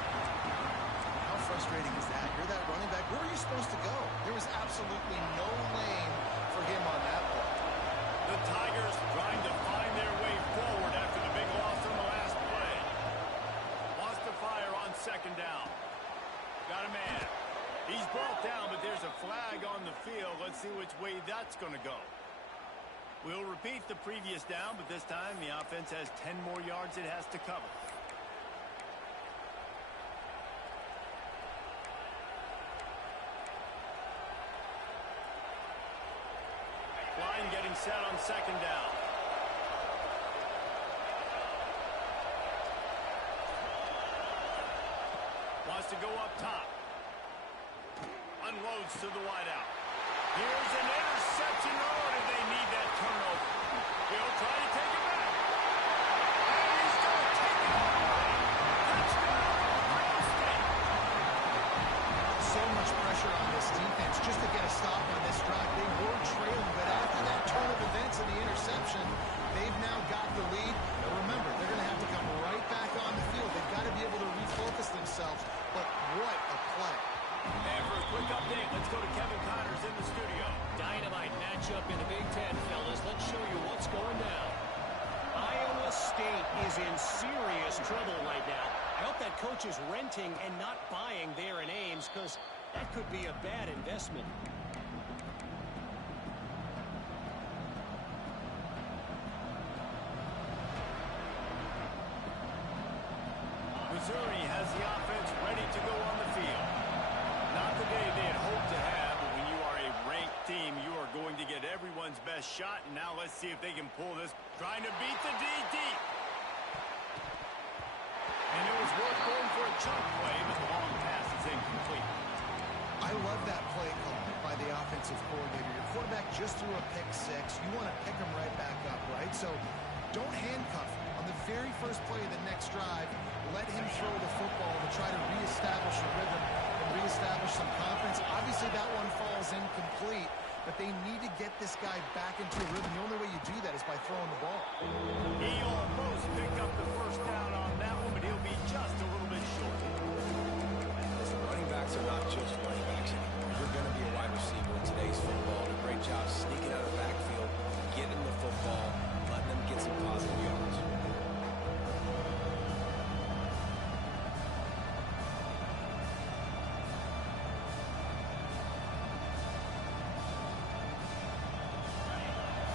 How frustrating is that? You're that running back. Where were you supposed to go? There was absolutely no lane for him on that play. The Tigers trying to find their way forward after the big loss on the last play. Wants to fire on second down. Got a man. He's brought down, but there's a flag on the field. Let's see which way that's going to go. We'll repeat the previous down, but this time the offense has 10 more yards it has to cover. Line getting set on second down. Wants to go up top. Unloads to the wideout. Here's an interception. Oh, did they need that turnover? He'll try to take it back. And he's going to take it away. Touchdown, Ohio State. So much pressure on this defense just to get a stop on this drive. They were trailing, but after that turn of events and the interception, they've now got the lead. Now remember, they're going to have to come right back on the field. They've got to be able to refocus themselves. But what a play. And for a quick update, let's go to Kevin Connors in the studio. Dynamite matchup in the Big Ten, fellas. Let's show you what's going down. Iowa State is in serious trouble right now. I hope that coach is renting and not buying there in Ames, because that could be a bad investment. Missouri has the offense ready to go on the field. Not the day they had hoped to have, but when you are a ranked team, you are going to get everyone's best shot. And now let's see if they can pull this. Trying to beat the D deep. And it was worth going for a chunk play, but the long pass is incomplete. I love that play call by the offensive coordinator. Your quarterback just threw a pick six. You want to pick him right back up, right? So don't handcuff him. On the very first play of the next drive, let him throw the football to try to reestablish a rhythm and reestablish some confidence. Obviously, that one falls incomplete, but they need to get this guy back into a rhythm. The only way you do that is by throwing the ball. He almost picked up the first down on that one, but he'll be just a little bit short. Listen, running backs are not just running backs anymore. You're going to be a wide receiver in today's football. A great job sneaking out of the backfield, getting the football, letting them get some positive yards.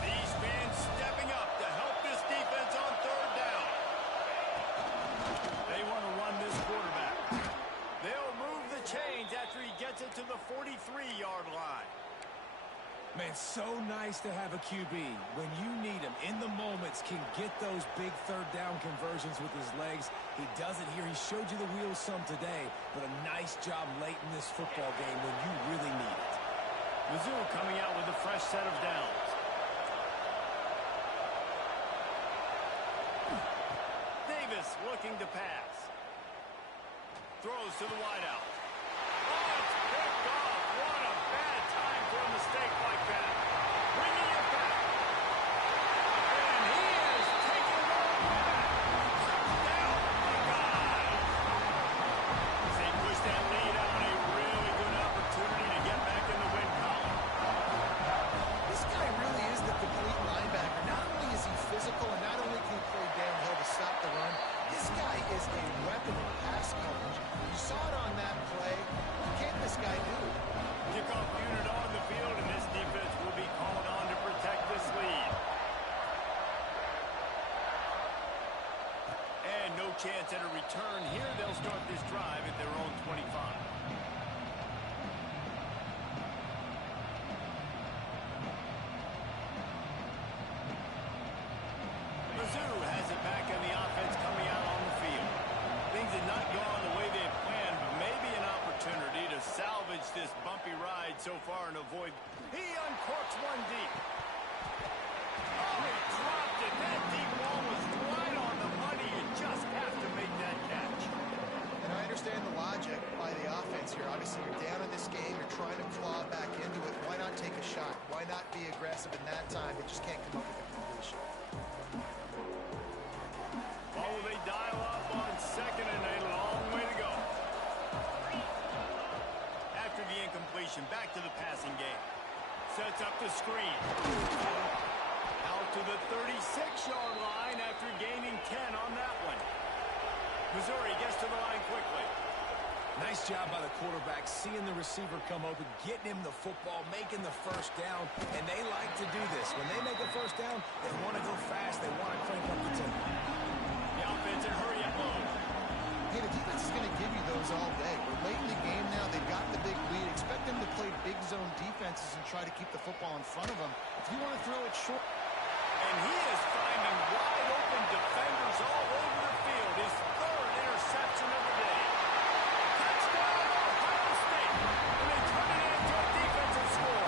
These fans stepping up to help this defense on third down. They want to run this quarterback. They'll move the chains after he gets it to the 43-yard line. Man, so nice to have a QB. When you need him, in the moments, can get those big third down conversions with his legs. He does it here. He showed you the wheels some today, but a nice job late in this football game when you really need it. Mizzou coming out with a fresh set of downs. Davis looking to pass. Throws to the wideout. Oh, it's picked off. What a bad time for a mistake like that. Bringing it back. And he is taking it all back. Touchdown, Buckeyes. As they push that lead out, a really good opportunity to get back in the win column. This guy really is the complete linebacker. Not only is he physical and not only can he play downhill to stop the run, this guy is a weapon in pass coverage. You saw it on that play. You not gone the way they had planned, but maybe an opportunity to salvage this bumpy ride so far and avoid. He uncorks one deep. Oh, he dropped it. That deep ball was right on the money. You just have to make that catch. And I understand the logic by the offense here. Obviously, you're down in this game. You're trying to claw back into it. Why not take a shot? Why not be aggressive in that time? They just can't come up with a completion. Oh, they dial up on second and a long way to go. After the incompletion, back to the passing game. Sets up the screen. Out to the 36-yard line after gaining 10 on that one. Missouri gets to the line quickly. Nice job by the quarterback, seeing the receiver come open, getting him the football, making the first down, and they like to do this. When they make a first down, they want to go fast, they want to crank up the tempo. The offense in hurry-up mode. Hey, the defense is going to give you those all day. We're late in the game now. They've got the big lead. Expect them to play big zone defenses and try to keep the football in front of them. If you want to throw it short. And he is finding wide-open defenders all over the field. His third interception of the day. Touchdown, Ohio State. And they turn it into a defensive score.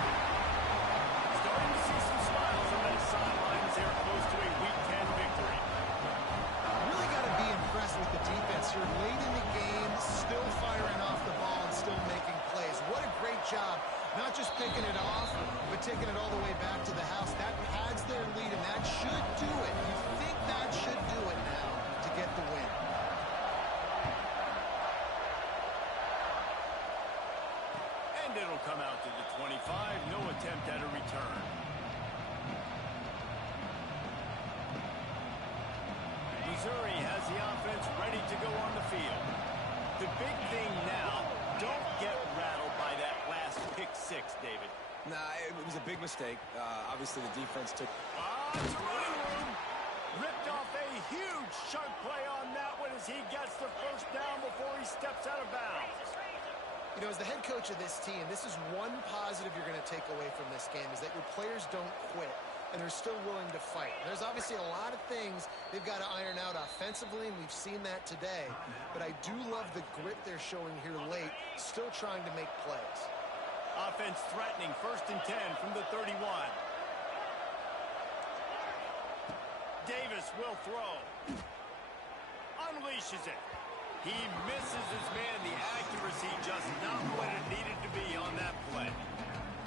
Starting to see some smiles on that sideline as they're close to a Week 10 victory. Really got to be impressed with the defense here. Late in the game, still firing off the ball and still making plays. What a great job. Not just picking it off, but taking it all the way back to the house. That pads their lead, and that should do it. You think that should do it now to get the win. And it'll come out to the 25. No attempt at a return. Missouri has the offense ready to go on the field. The big thing now, don't get rattled by that last pick six, David. Nah, it was a big mistake. Obviously, the defense took... It's running room. Ripped off a huge chunk play on that one as he gets the first down before he steps out of bounds. You know, as the head coach of this team, this is one positive you're going to take away from this game, is that your players don't quit and they're still willing to fight. There's obviously a lot of things they've got to iron out offensively, and we've seen that today. But I do love the grit they're showing here late, still trying to make plays. Offense threatening, 1st and 10 from the 31. Davis will throw. Unleashes it. He misses his man. The accuracy just not what it needed to be on that play.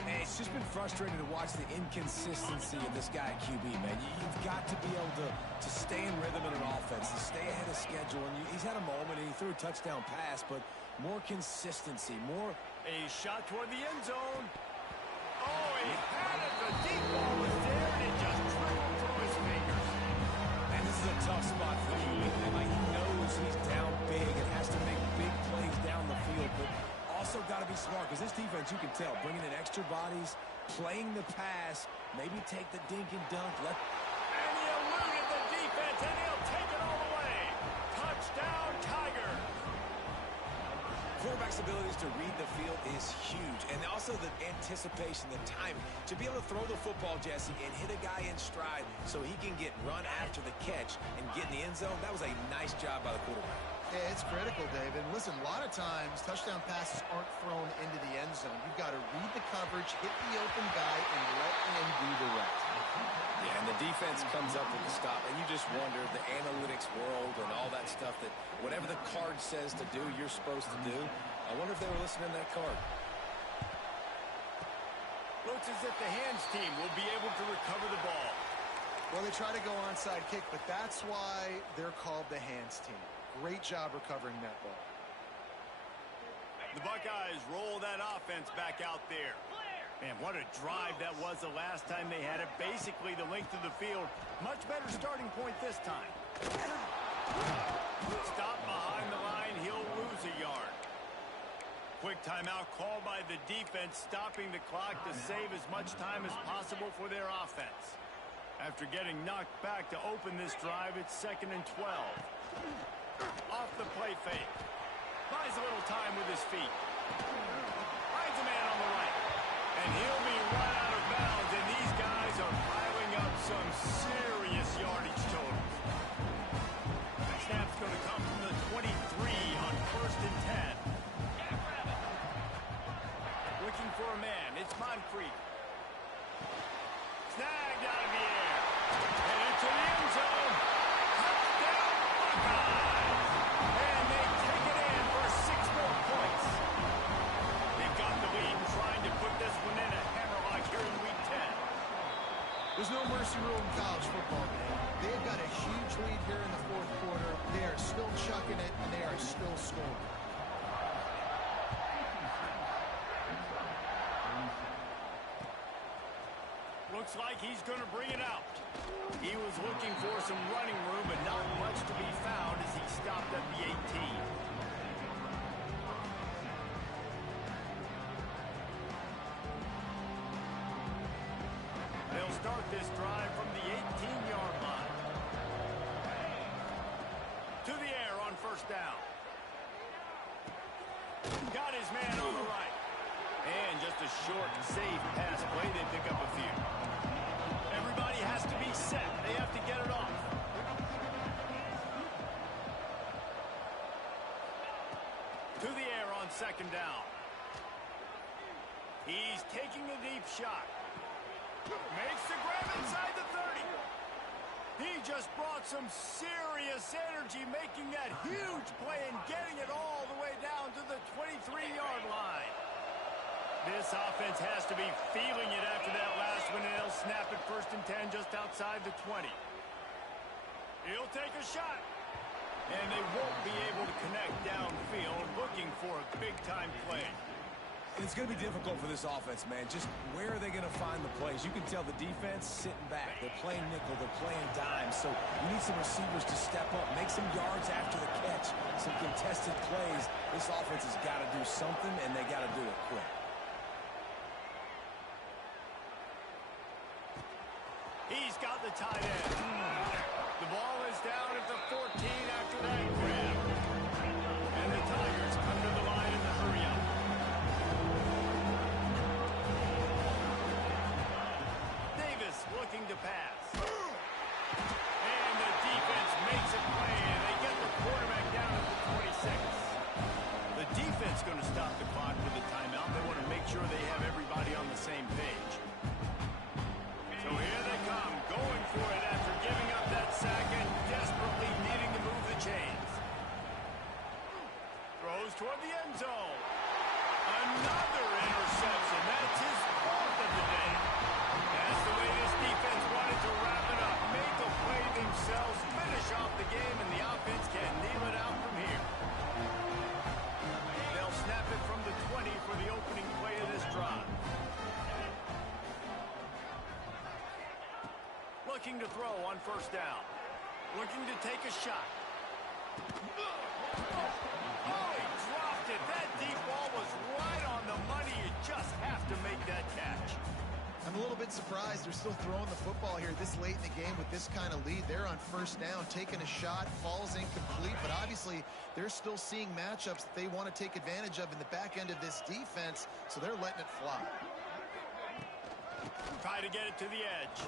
Man, it's just been frustrating to watch the inconsistency of this guy at QB, man. You've got to be able to stay in rhythm in an offense, to stay ahead of schedule. And he's had a moment, and he threw a touchdown pass, but more consistency, more... A shot toward the end zone. Oh, he had it. The deep ball was there, and it just trickled through his fingers. And this is a tough spot for QB, man. Like, he knows he's down big and has to make big plays down the field, but also got to be smart, because this defense, you can tell, bringing in extra bodies, playing the pass, maybe take the dink and dunk. And he eluded the defense, and he'll take it all the way. Touchdown, Tigers. Quarterback's abilities to read the field is huge, and also the anticipation, the timing. To be able to throw the football, Jesse, and hit a guy in stride so he can get run after the catch and get in the end zone, that was a nice job by the quarterback. Yeah, it's critical, David. Listen, a lot of times touchdown passes aren't thrown into the end zone. You've got to read the coverage, hit the open guy, and let him do the rest. Yeah, and the defense comes up with the stop, and you just wonder, the analytics world and all that stuff, that whatever the card says to do, you're supposed to do. I wonder if they were listening to that card. Looks as if the hands team will be able to recover the ball. Well, they try to go onside kick, but that's why they're called the hands team. Great job recovering that ball. The Buckeyes roll that offense back out there. Man, what a drive that was the last time they had it. Basically the length of the field. Much better starting point this time. Stop behind the line. He'll lose a yard. Quick timeout called by the defense, stopping the clock to save as much time as possible for their offense. After getting knocked back to open this drive, it's 2nd and 12. Off the play fake. Buys a little time with his feet. Finds a man on the right. And he'll be run out of bounds. And these guys are piling up some serious yardage totals. The snap's going to come from the 23 lead here in the fourth quarter. They are still chucking it, and they are still scoring. Looks like he's going to bring it out. He was looking for some running room, but not much to be found as he stopped at the 18. They'll start this drive from the 18-yard line. To the air on first down. Got his man on the right. And just a short, safe pass play. They pick up a few. Everybody has to be set. They have to get it off. To the air on second down. He's taking a deep shot. Makes the grab inside the 30. He just brought some serious energy, making that huge play and getting it all the way down to the 23-yard line. This offense has to be feeling it after that last one, and they'll snap it 1st and 10 just outside the 20. He'll take a shot. And they won't be able to connect downfield, looking for a big-time play. It's going to be difficult for this offense, man. Just where are they going to find the plays? You can tell the defense sitting back. They're playing nickel. They're playing dime. So you need some receivers to step up, make some yards after the catch, some contested plays. This offense has got to do something, and they got to do it quick. He's got the tight end. The ball is down at the 14 after that grab. And the Tigers come to the line in the hurry-up. Davis looking to pass. And the defense makes a play, and they get the quarterback down at the 26. The defense going to stop the clock with the timeout. They want to make sure they have everybody on the same page. So here they come, going for it after giving up that sack and desperately needing to move the chains. Throws toward the end zone. Another interception. That's his 4th of the day. That's the way this defense wanted to wrap it up. Make a play themselves, finish off the game, and the offense can kneel it out from here. They'll snap it from the 20 for the opening play of this drive. Looking to throw on first down. Looking to take a shot. Oh, he dropped it. That deep ball was right on the money. You just have to make that catch. I'm a little bit surprised they're still throwing the football here this late in the game with this kind of lead. They're on first down, taking a shot, falls incomplete, but obviously they're still seeing matchups that they want to take advantage of in the back end of this defense, so they're letting it fly. Try to get it to the edge.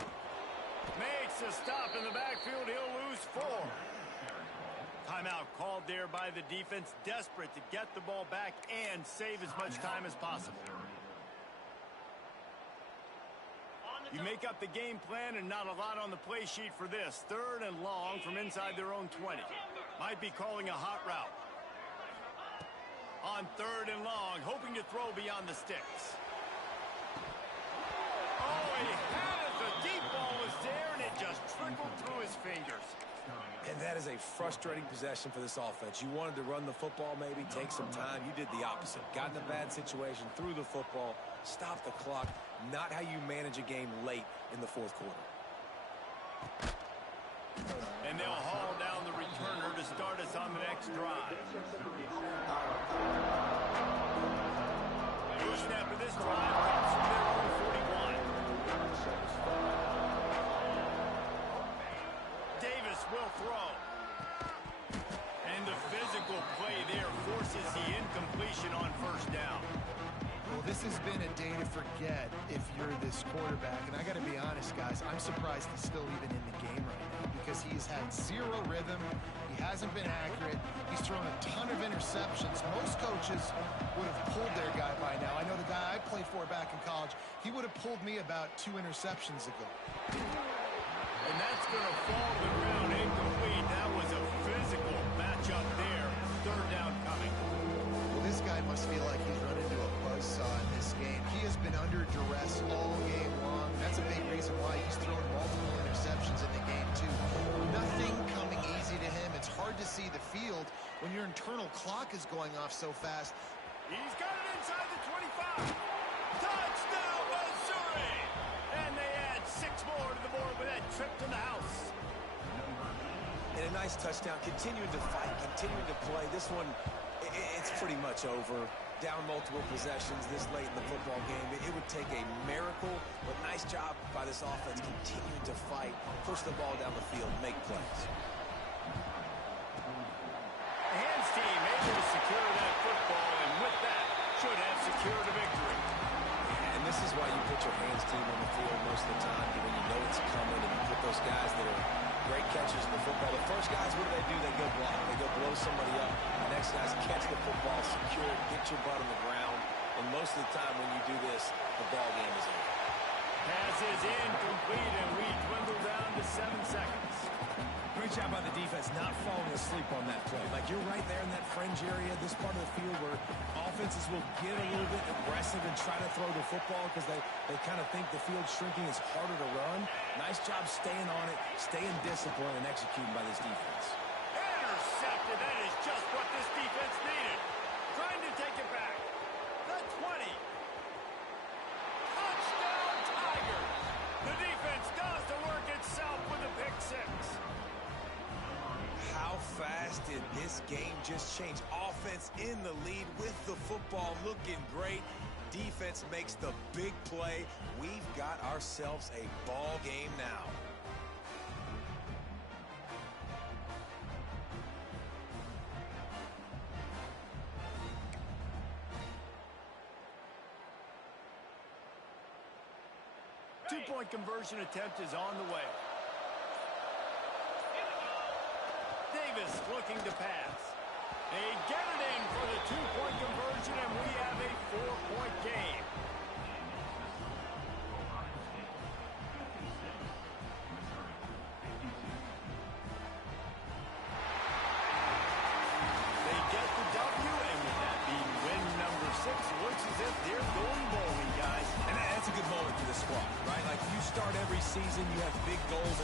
Makes a stop in the backfield. He'll lose 4. Timeout called there by the defense, desperate to get the ball back and save as much time as possible. You make up the game plan and not a lot on the play sheet for this. 3rd and long from inside their own 20. Might be calling a hot route. On 3rd and long, hoping to throw beyond the sticks. Oh, he had it. The deep ball was there, and it just trickled through his fingers. And that is a frustrating possession for this offense. You wanted to run the football, maybe take some time. You did the opposite. Got in a bad situation, threw the football, stopped the clock. Not how you manage a game late in the 4th quarter. And they'll haul down the returner to start us on the next drive. Your snap of this drive comes from their own 41. Davis will throw. And the physical play there forces the incompletion on first down. Well, this has been a day to forget if you're this quarterback. And I got to be honest, guys, I'm surprised he's still even in the game right now because he's had 0 rhythm. He hasn't been accurate. He's thrown a ton of interceptions. Most coaches would have pulled their guy by now. I know the guy I played for back in college, he would have pulled me about 2 interceptions ago. And that's going to fall to the ground incomplete. That was a physical matchup there. 3rd down coming. Well, this guy must feel like he's run into a buzzsaw in this game. He has been under duress all game long. That's a big reason why he's thrown multiple interceptions in the game, too. Nothing comes internal clock is going off so fast. He's got it inside the 25. Touchdown, Missouri! And they add 6 more to the board with that trip to the house. And a nice touchdown, continuing to fight, continuing to play. This one, it's pretty much over. Down multiple possessions this late in the football game. It would take a miracle, but nice job by this offense continuing to fight, push the ball down the field, make plays. The hands team able to secure that football, and with that, should have secured a victory. And this is why you put your hands team on the field most of the time, when you know it's coming, and you put those guys that are great catchers in the football. The first guys, what do? They go block. They go blow somebody up. The next guys catch the football, secure it, get your butt on the ground. And most of the time when you do this, the ball game is over. Pass is incomplete, and we dwindle down to 7 seconds. Great job by the defense not falling asleep on that play. Like, you're right there in that fringe area, this part of the field where offenses will get a little bit aggressive and try to throw the football because they kind of think the field's shrinking. It's harder to run. Nice job staying on it, staying disciplined, and executing by this defense. Intercepted. That is just what this defense needed. Trying to take it back. The 20. Touchdown, Tigers. The defense does the work itself with the pick 6. How fast did this game just change? Offense in the lead with the football, looking great. Defense makes the big play. We've got ourselves a ball game now. Two-point conversion attempt is on the way. Davis looking to pass. They get it in for the 2-point conversion, and we have a 4-point game. They get the W, and with that being win number 6, looks as if they're going bowling, guys. And that's a good moment for this squad, right? Like, you start every season, you have big goals.